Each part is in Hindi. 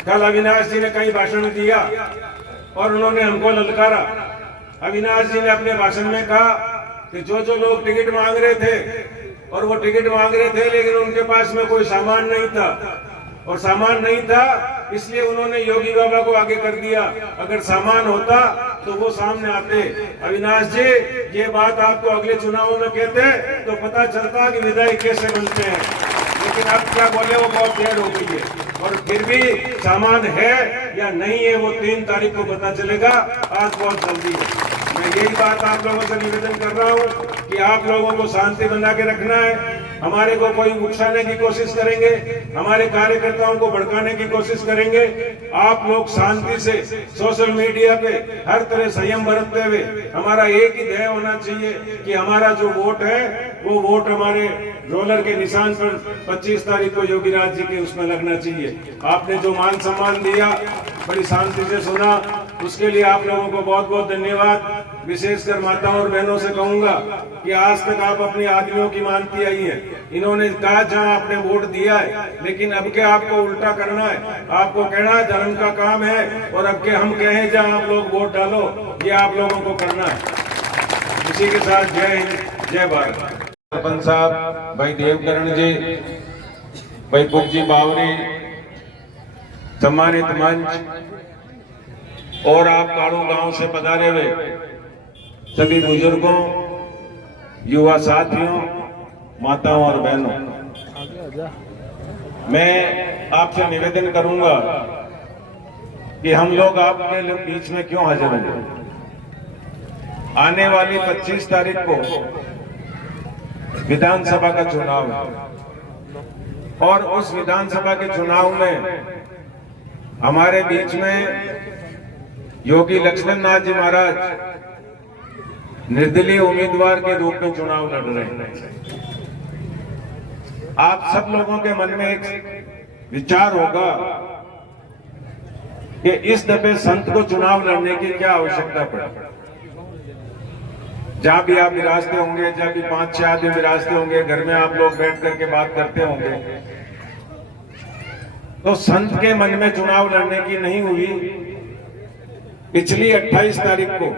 कल अविनाश जी ने कई भाषण दिया और उन्होंने हमको ललकारा। अविनाश जी ने अपने भाषण में कहा कि जो लोग टिकट मांग रहे थे और वो टिकट मांग रहे थे लेकिन उनके पास में कोई सामान नहीं था, और सामान नहीं था इसलिए उन्होंने योगी बाबा को आगे कर दिया। अगर सामान होता तो वो सामने आते। अविनाश जी, ये बात आपको अगले चुनाव में कहते तो पता चलता कि विधायक कैसे बनते हैं, लेकिन अब क्या बोले वो बहुत देर हो गई है। और फिर भी सामान है या नहीं है वो 3 तारीख को पता चलेगा, आज बहुत जल्दी है। मैं यही बात आप लोगों से निवेदन कर रहा हूँ कि आप लोगों को शांति बना के रखना है। हमारे को कोई उकसाने की कोशिश करेंगे, हमारे कार्यकर्ताओं को भड़काने की कोशिश करेंगे, आप लोग शांति से सोशल मीडिया पे हर तरह संयम बरतते हुए, हमारा एक ही ध्येय होना चाहिए कि हमारा जो वोट है वो वोट हमारे रोलर के निशान पर 25 तारीख को योगी राज जी के उसमें लगना चाहिए। आपने जो मान सम्मान दिया, बड़ी शांति से सुना, उसके लिए आप लोगों को बहुत बहुत धन्यवाद। विशेषकर माताओं और बहनों से कहूंगा कि आज तक आप अपनी आदमियों की मानती आई है। इन्होंने कहा जहां आपने वोट दिया है, लेकिन अब के आपको उल्टा करना है। आपको कहना है धर्म का काम है, और अब के हम कहें जहां आप लोग वोट डालो, ये आप लोगों को करना है। इसी के साथ जय हिंद, जय भारत। सरपंच साहब, भाई देवकरण जी, भाई पुगजी बावरी, सम्मानित मंच और आप काड़ू गांव से पधारे हुए सभी बुजुर्गों, युवा साथियों, माताओं और बहनों, मैं आपसे निवेदन करूंगा कि हम लोग आपके बीच में क्यों हाजिर हैं। आने वाली 25 तारीख को विधानसभा का चुनाव है, और उस विधानसभा के चुनाव में हमारे बीच में योगी लक्ष्मण नाथ जी महाराज निर्दलीय उम्मीदवार के रूप में चुनाव लड़ रहे हैं। आप सब लोगों के मन में एक विचार होगा कि इस दफे संत को चुनाव लड़ने की क्या आवश्यकता पड़े। जहां भी आप विराजते होंगे, जहां भी 5-6 आदमी विराजते होंगे, घर में आप लोग बैठ करके बात करते होंगे, तो संत के मन में चुनाव लड़ने की नहीं हुई। पिछली 28 तारीख को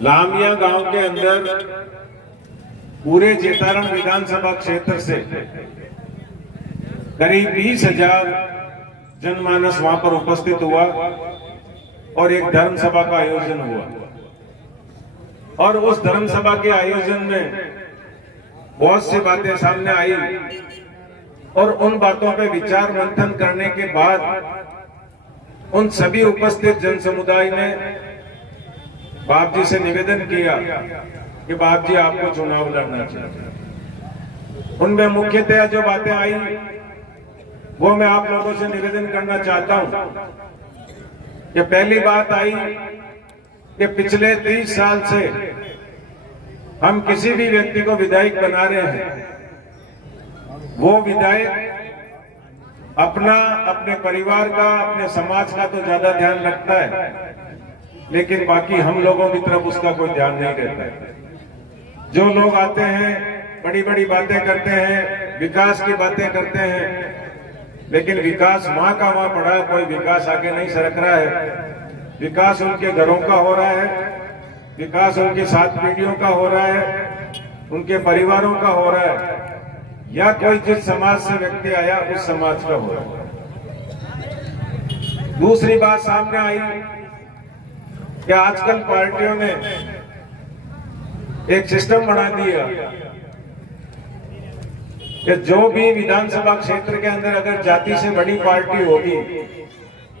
लामिया गांव के अंदर पूरे चेतारण विधानसभा क्षेत्र से करीब 20,000 जनमानस वहां पर उपस्थित हुआ और एक धर्म सभा का आयोजन हुआ। और उस धर्म सभा के आयोजन में बहुत सी बातें सामने आई, और उन बातों पे विचार मंथन करने के बाद उन सभी उपस्थित जन समुदाय ने बाप जी से निवेदन किया कि बाप जी आपको चुनाव लड़ना चाहिए। उनमें मुख्यतः जो बातें आई वो मैं आप लोगों से निवेदन करना चाहता हूं कि पहली बात आई कि पिछले 30 साल से हम किसी भी व्यक्ति को विधायक बना रहे हैं, वो विधायक अपने परिवार का, अपने समाज का तो ज्यादा ध्यान रखता है, लेकिन बाकी हम लोगों की तरफ उसका कोई ध्यान नहीं रहता है। जो लोग आते हैं बड़ी बड़ी बातें करते हैं, विकास की बातें करते हैं, लेकिन विकास वहां का वहां पड़ा है, कोई विकास आगे नहीं सरक रहा है। विकास उनके घरों का हो रहा है, विकास उनकी 7 पीढ़ियों का हो रहा है, उनके परिवारों का हो रहा है, या कोई जिस समाज से व्यक्ति आया उस समाज का हो रहा है। दूसरी बात सामने आई कि आजकल पार्टियों ने एक सिस्टम बना दिया कि जो भी विधानसभा क्षेत्र के अंदर अगर जाति से बड़ी पार्टी होगी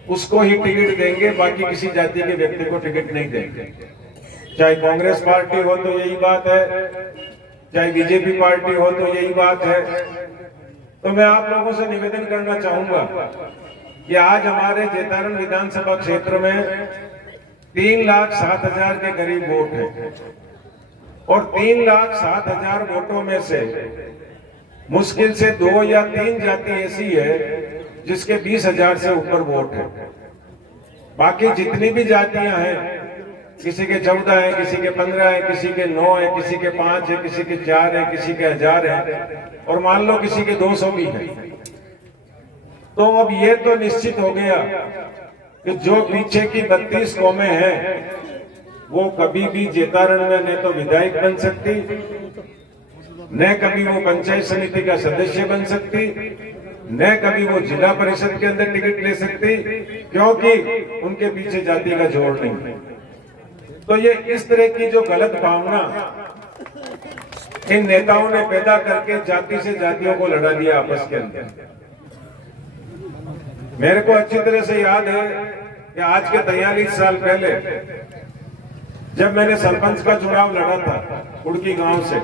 उसको ही टिकट देंगे, बाकी किसी जाति के व्यक्ति को टिकट नहीं देंगे। चाहे कांग्रेस पार्टी हो तो यही बात है, चाहे बीजेपी पार्टी हो तो यही बात है। तो मैं आप लोगों से निवेदन करना चाहूंगा कि आज हमारे चेतारण विधानसभा क्षेत्र में 3,07,000 के करीब वोट है, और 3,07,000 वोटों में से मुश्किल से 2 या 3 जाति ऐसी है जिसके 20,000 से ऊपर वोट है। बाकी जितनी भी जातियां हैं, किसी के 14 है, किसी के 15 है, किसी के 9 है, किसी के 5 है, किसी के 4 है, किसी के 1000 है, और मान लो किसी के 200 भी है। तो अब ये तो निश्चित हो गया कि जो पीछे की 32 कौमें हैं वो कभी भी जेतारण में न तो विधायक बन सकती, न कभी वो पंचायत समिति का सदस्य बन सकती, न कभी वो जिला परिषद के अंदर टिकट ले सकती, क्योंकि उनके पीछे जाति का जोड़ नहीं। तो ये इस तरह की जो गलत भावना इन नेताओं ने पैदा करके जाति से जातियों को लड़ा दिया आपस के अंदर। मेरे को अच्छी तरह से याद है कि आज के 43 साल पहले जब मैंने सरपंच का चुनाव लड़ा था कुड़की गांव से,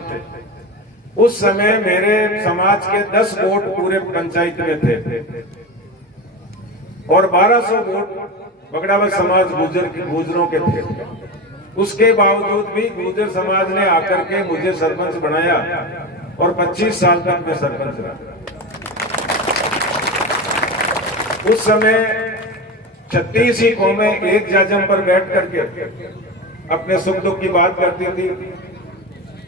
उस समय मेरे समाज के 10 वोट पूरे पंचायत में थे और 1200 वोट बगड़ावत समाज गुजरों के थे। उसके बावजूद भी गुर्जर समाज ने आकर के मुझे सरपंच बनाया और 25 साल तक मैं सरपंच रहा। उस समय 36 ही कौमें एक जाजम पर बैठ करके अपने सुख दुख की बात करती थी,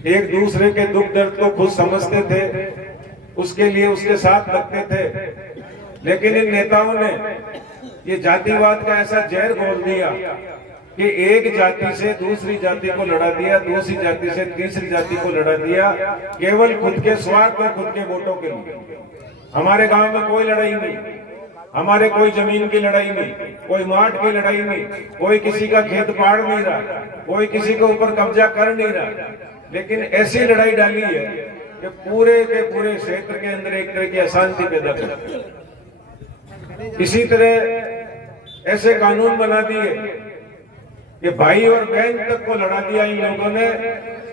एक दूसरे के दुख दर्द को खुद समझते थे, उसके लिए उसके साथ लगते थे। लेकिन इन नेताओं ने ये जातिवाद का ऐसा जहर घोल दिया कि एक जाति से दूसरी जाति को लड़ा दिया, दूसरी जाति से तीसरी जाति को लड़ा दिया, केवल खुद के स्वार्थ और खुद के वोटों के लिए। हमारे गांव में कोई लड़ाई नहीं, हमारे कोई जमीन की लड़ाई नहीं, कोई माठ की लड़ाई नहीं, कोई किसी का खेत पाड़ नहीं रहा, कोई किसी के ऊपर कब्जा कर नहीं रहा, लेकिन ऐसी लड़ाई डाली है कि पूरे के पूरे क्षेत्र के अंदर एक तरह की अशांति पैदा कर। इसी तरह ऐसे कानून बना दिए कि भाई और बहन तक को लड़ा दिया इन लोगों ने,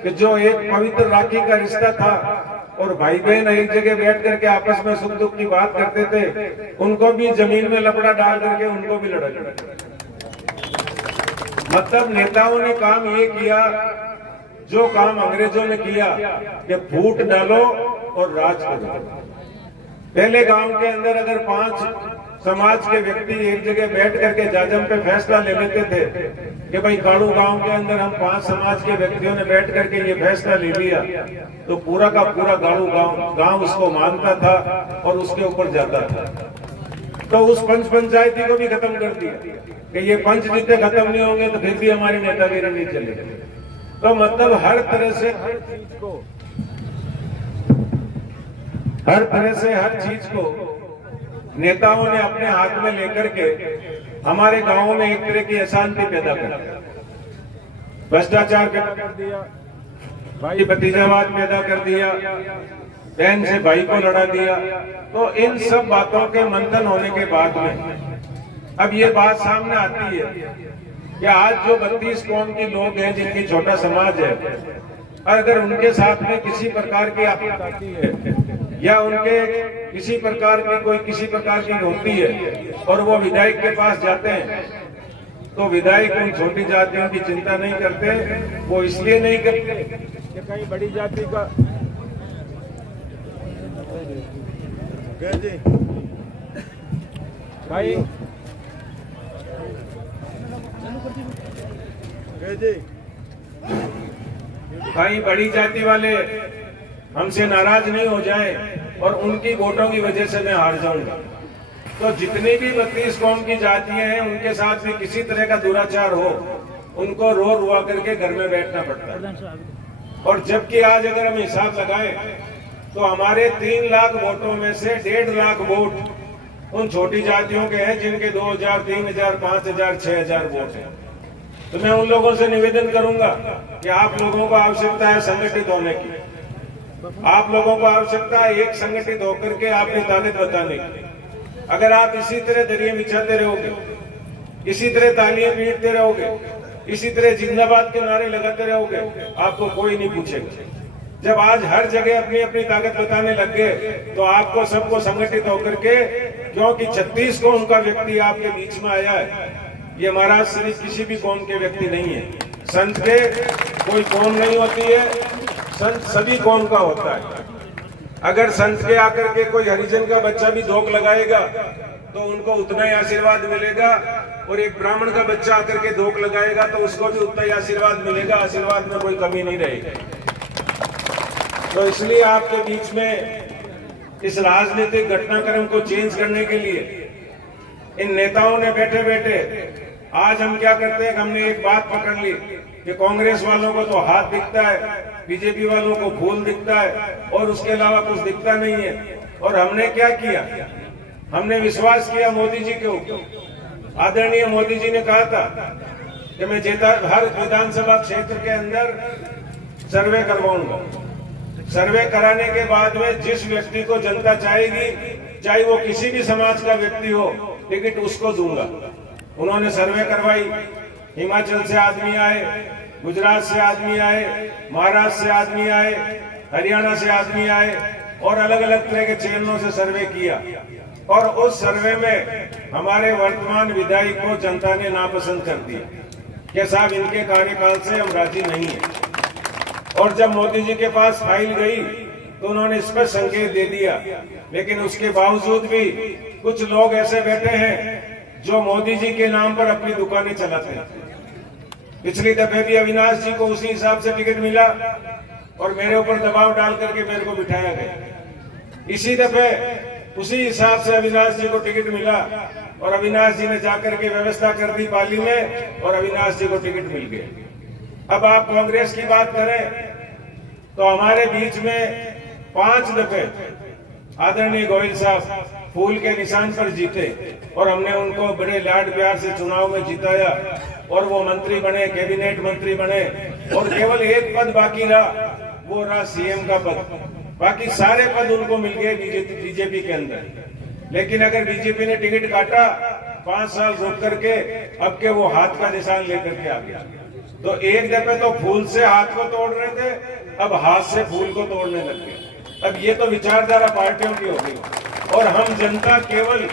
कि जो एक पवित्र राखी का रिश्ता था और भाई बहन एक जगह बैठ करके आपस में सुख दुख की बात करते थे, उनको भी जमीन में लपड़ा डाल करके उनको भी लड़ा दिया। मतलब नेताओं ने काम ये किया जो काम अंग्रेजों ने किया कि फूट डालो और राज करो। पहले गांव के अंदर अगर 5 समाज के व्यक्ति एक जगह बैठ करके जाजम पे फैसला ले लेते थे कि भाई काड़ू गांव के अंदर हम 5 समाज के व्यक्तियों ने बैठ करके ये फैसला ले लिया, तो पूरा का पूरा गाड़ू गांव उसको मानता था और उसके ऊपर जाता था। तो उस पंच पंचायती को भी खत्म कर दिया कि ये पंच जितने खत्म नहीं होंगे तो फिर भी हमारी नेतागिरी नहीं चलेगी। तो मतलब हर तरह से हर चीज को नेताओं ने अपने हाथ में लेकर के हमारे गांवों में एक तरह की अशांति पैदा कर दी, भ्रष्टाचार पैदा कर दिया, भाई भतीजावाद पैदा कर दिया, बहन से भाई को लड़ा दिया। तो इन सब बातों के मंथन होने के बाद में अब ये बात सामने आती है कि आज जो 32 कौम के लोग हैं जिनकी छोटा समाज है, अगर उनके साथ में किसी प्रकार की आपत्ति आती है या उनके किसी प्रकार की होती है और वो विधायक के पास जाते हैं, तो विधायक उन छोटी जातियों की चिंता नहीं करते। वो इसलिए नहीं करते कि कहीं बड़ी जाति का भाई बड़ी जाति वाले हमसे नाराज नहीं हो जाए और उनकी वोटों की वजह से मैं हार जाऊंगा। तो जितनी भी 32 कौम की जातियां हैं उनके साथ भी किसी तरह का दुराचार हो, उनको रो रुआ करके घर में बैठना पड़ता है। और जबकि आज अगर हम हिसाब लगाएं तो हमारे 3 लाख वोटों में से 1.5 लाख वोट उन छोटी जातियों के हैं जिनके 2000, 3000, 5000, 6000 वोट हैं। तो मैं उन लोगों से निवेदन करूंगा कि आप लोगों को आवश्यकता है संगठित होने की, आप लोगों को आवश्यकता है एक संगठित होकर के आपकी ताकत बताने की। अगर आप इसी तरह दरिया बिछाते रहोगे, इसी तरह तालियां पीटते रहोगे, इसी तरह जिंदाबाद के नारे लगाते रहोगे, आपको कोई नहीं पूछेगा। जब आज हर जगह अपनी अपनी ताकत बताने लग गए तो आपको सबको संगठित होकर के, क्योंकि 36 कौम का व्यक्ति आपके बीच में आया है, ये महाराज सिर्फ किसी भी कौम के व्यक्ति नहीं है। संत के कोई कौम नहीं होती है, संत सभी कौम का होता है। अगर संत के आकर के कोई हरिजन का बच्चा भी धोख लगाएगा तो उनको उतना ही आशीर्वाद मिलेगा, और एक ब्राह्मण का बच्चा आकर के धोख लगाएगा तो उसको भी उतना ही आशीर्वाद मिलेगा। आशीर्वाद में कोई कमी नहीं रहेगी। तो इसलिए आपके बीच में इस राजनीतिक घटनाक्रम को चेंज करने के लिए इन नेताओं ने बैठे बैठे आज हम क्या करते हैं, हमने एक बात पकड़ ली कि कांग्रेस वालों को तो हाथ दिखता है, बीजेपी वालों को फूल दिखता है और उसके अलावा कुछ दिखता नहीं है। और हमने क्या किया, हमने विश्वास किया मोदी जी के ऊपर। आदरणीय मोदी जी ने कहा था कि मैं हर विधानसभा क्षेत्र के अंदर सर्वे करवाऊंगा। सर्वे कराने के बाद में जिस व्यक्ति को जनता चाहेगी, चाहे वो किसी भी समाज का व्यक्ति हो, टिकट उसको दूंगा। उन्होंने सर्वे करवाई, हिमाचल से आदमी आए, गुजरात से आदमी आए, महाराष्ट्र से आदमी आए, हरियाणा से आदमी आए और अलग अलग तरह के चैनलों से सर्वे किया। और उस सर्वे में हमारे वर्तमान विधायक को जनता ने नापसंद कर दिया कि साहब इनके कार्यकाल से हम राजी नहीं है। और जब मोदी जी के पास फाइल गई तो उन्होंने स्पष्ट संकेत दे दिया, लेकिन उसके बावजूद भी कुछ लोग ऐसे बैठे हैं जो मोदी जी के नाम पर अपनी दुकानें चलाते हैं। पिछली दफे भी अविनाश जी को उसी हिसाब से टिकट मिला और मेरे ऊपर दबाव डाल करके मेरे को बिठाया गया। इसी दफे उसी हिसाब से अविनाश जी को टिकट मिला और अविनाश जी ने जाकर के व्यवस्था कर दी पाली में और अविनाश जी को टिकट मिल गया। अब आप कांग्रेस की बात करें तो हमारे बीच में 5 दफे आदरणीय गोयल साहब फूल के निशान पर जीते और हमने उनको बड़े लाड प्यार से चुनाव में जिताया और वो मंत्री बने, कैबिनेट मंत्री बने और केवल एक पद बाकी रहा, वो रहा सीएम का पद। बाकी सारे पद उनको मिल गए बीजेपी के अंदर। लेकिन अगर बीजेपी ने टिकट काटा 5 साल रुक करके, अब के वो हाथ का निशान लेकर के आ गया। तो एक दफे तो फूल से हाथ को तोड़ रहे थे, अब हाथ से फूल को तोड़ने लग गए। अब ये तो विचारधारा पार्टियों की हो गई और हम जनता केवल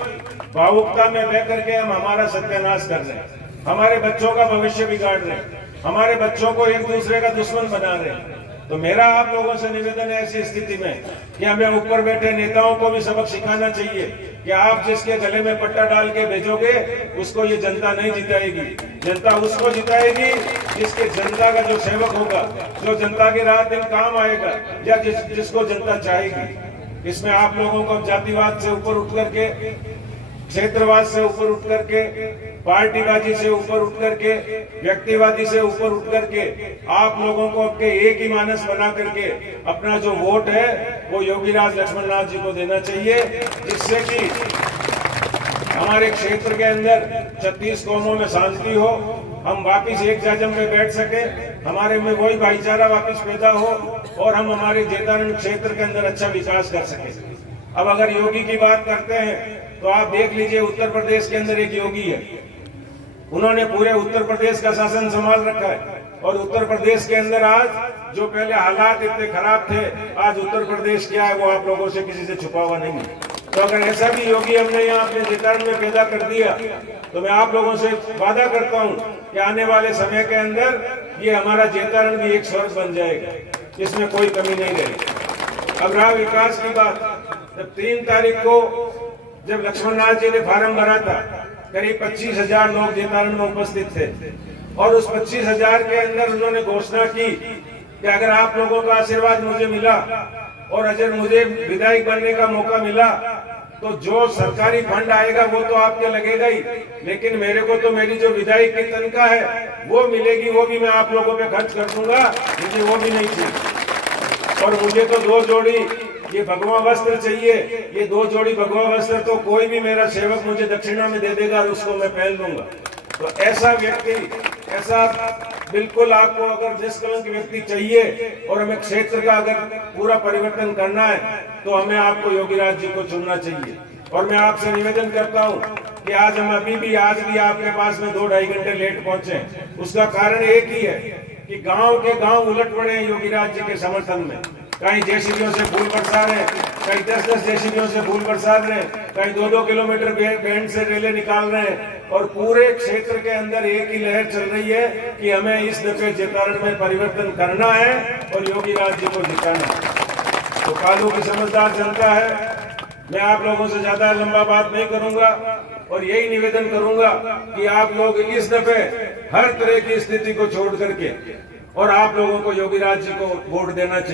भावुकता में बह करके हम हमारा सत्यानाश कर रहे हैं, हमारे बच्चों का भविष्य बिगाड़ रहे हैं, हमारे बच्चों को एक दूसरे का दुश्मन बना रहे हैं। तो मेरा आप लोगों से निवेदन है ऐसी स्थिति में कि हमें ऊपर बैठे नेताओं को भी सबक सिखाना चाहिए कि आप जिसके गले में पट्टा डाल के भेजोगे उसको ये जनता नहीं जिताएगी। जनता उसको जिताएगी जिसके जनता का जो सेवक होगा, जो जनता के रात दिन काम आएगा या जिसको जनता चाहेगी। इसमें आप लोगों को जातिवाद से ऊपर उठ करके, क्षेत्रवाद से ऊपर उठ करके, पार्टीबाजी से ऊपर उठ करके, व्यक्तिवादी से ऊपर उठ करके आप लोगों को अपने एक ही मानस बना करके अपना जो वोट है वो योगीराज लक्ष्मणनाथ जी को देना चाहिए, जिससे कि हमारे क्षेत्र के अंदर 36 कौमों में शांति हो, हम वापिस एक जाजम में बैठ सके, हमारे में वही भाईचारा वापिस पैदा हो और हम हमारे जेतारण क्षेत्र के अंदर अच्छा विकास कर सके। अब अगर योगी की बात करते हैं तो आप देख लीजिए, उत्तर प्रदेश के अंदर एक योगी है, उन्होंने पूरे उत्तर प्रदेश का शासन संभाल रखा है और उत्तर प्रदेश के अंदर आज जो पहले हालात इतने खराब थे, आज उत्तर प्रदेश क्या है वो आप लोगों से किसी से छुपा हुआ नहीं है। तो अगर ऐसा भी योगी हमने यहाँ अपने जेतारण में पैदा कर दिया तो मैं आप लोगों से वादा करता हूँ कि आने वाले समय के अंदर ये हमारा जेतारण भी एक स्वर्ग बन जाएगा, इसमें कोई कमी नहीं रहेगी। अब रहा विकास की बात, जब 3 तारीख को जब लक्ष्मणनाथ जी ने फार्म भरा था, करीब 25,000 लोग जेतारण में उपस्थित थे और उस 25,000 के अंदर उन्होंने घोषणा की कि अगर आप लोगों का आशीर्वाद मुझे मिला और अगर मुझे विधायक बनने का मौका मिला तो जो सरकारी फंड आएगा वो तो आपके लगेगा ही, लेकिन मेरे को तो मेरी जो विधायक की तनख्वाह है वो मिलेगी, वो भी मैं आप लोगों पे खर्च कर दूंगा, मुझे वो भी नहीं चाहिए। और मुझे तो 2 जोड़ी ये भगवा वस्त्र चाहिए, ये 2 जोड़ी भगवा वस्त्र तो कोई भी मेरा सेवक मुझे दक्षिणा में दे देगा और उसको मैं पहन लूंगा। तो ऐसा व्यक्ति, ऐसा बिल्कुल आपको अगर निष्कलंक व्यक्ति चाहिए और हमें क्षेत्र का अगर पूरा परिवर्तन करना है तो हमें आपको योगीराज जी को चुनना चाहिए। और मैं आपसे निवेदन करता हूं कि आज हम आज भी आपके पास में 2-2.5 घंटे लेट पहुंचे। उसका कारण एक ही है कि गांव के गांव उलट पड़े हैं योगीराज जी के समर्थन में। कहीं जेसीबीओं से फूल बरसा रहे, कहीं 10-10 जेसीबीओं से फूल बरसा रहे, कहीं 2-2 किलोमीटर बैंड से रेले निकाल रहे हैं और पूरे क्षेत्र के अंदर एक ही लहर चल रही है कि हमें इस दफे जेतारण में परिवर्तन करना है और योगीराज जी को जिताना है। तो कालू की समझदार जनता है, मैं आप लोगों से ज्यादा लंबा बात नहीं करूंगा और यही निवेदन करूंगा कि आप लोग इस दफे हर तरह की स्थिति को छोड़ करके और आप लोगों को योगीराज जी को वोट देना चाहिए।